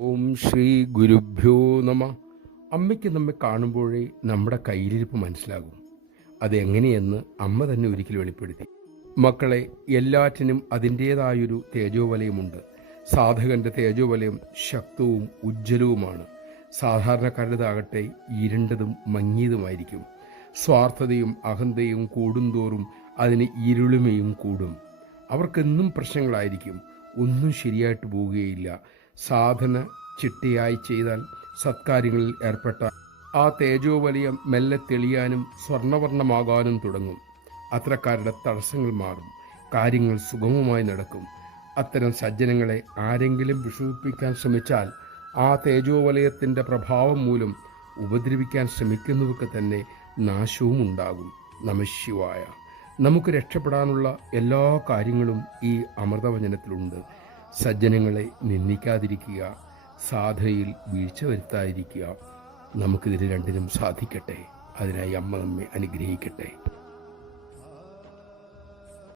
ഓം ശ്രീ ഗുരുഭ്യോ നമ. അമ്മയ്ക്ക് നമ്മെ കാണുമ്പോഴേ നമ്മുടെ കയ്യിലിരിപ്പ് മനസ്സിലാകും. അതെങ്ങനെയെന്ന് അമ്മ തന്നെ ഒരിക്കൽ വെളിപ്പെടുത്തി. മക്കളെ, എല്ലാറ്റിനും അതിൻ്റേതായൊരു തേജോവലയമുണ്ട്. സാധകന്റെ തേജോവലയം ശക്തവും ഉജ്ജ്വലവുമാണ്. സാധാരണക്കാരുടേതാകട്ടെ ഇരുണ്ടതും മങ്ങിയതുമായിരിക്കും. സ്വാർത്ഥതയും അഹന്തയും കൂടുന്തോറും അതിന് ഇരുളിമയും കൂടും. അവർക്കെന്നും പ്രശ്നങ്ങളായിരിക്കും. ഒന്നും ശരിയായിട്ട് പോവുകയില്ല. സാധന ചിട്ടയായി ചെയ്താൽ, സത്കാര്യങ്ങളിൽ ഏർപ്പെട്ട ആ തേജോവലയം മെല്ലെ തെളിയാനും സ്വർണ്ണവർണ്ണമാകാനും തുടങ്ങും. അത്തരക്കാരുടെ തടസ്സങ്ങൾ മാറും. കാര്യങ്ങൾ സുഗമമായി നടക്കും. അത്തരം സജ്ജനങ്ങളെ ആരെങ്കിലും വിഷമിപ്പിക്കാൻ ശ്രമിച്ചാൽ ആ തേജോവലയത്തിൻ്റെ പ്രഭാവം മൂലം ഉപദ്രവിക്കാൻ ശ്രമിക്കുന്നവർക്ക് തന്നെ നാശവും ഉണ്ടാകും. നമഃശിവായ. നമുക്ക് രക്ഷപ്പെടാനുള്ള എല്ലാ കാര്യങ്ങളും ഈ അമൃതവചനത്തിലുണ്ട്. സജ്ജനങ്ങളെ നിന്ദിക്കാതിരിക്കുക, സാധനയിൽ വീഴ്ച വരുത്താതിരിക്കുക. നമുക്കിതിൽ രണ്ടിനും സാധിക്കട്ടെ. അതിനായി അമ്മ നമ്മെ അനുഗ്രഹിക്കട്ടെ.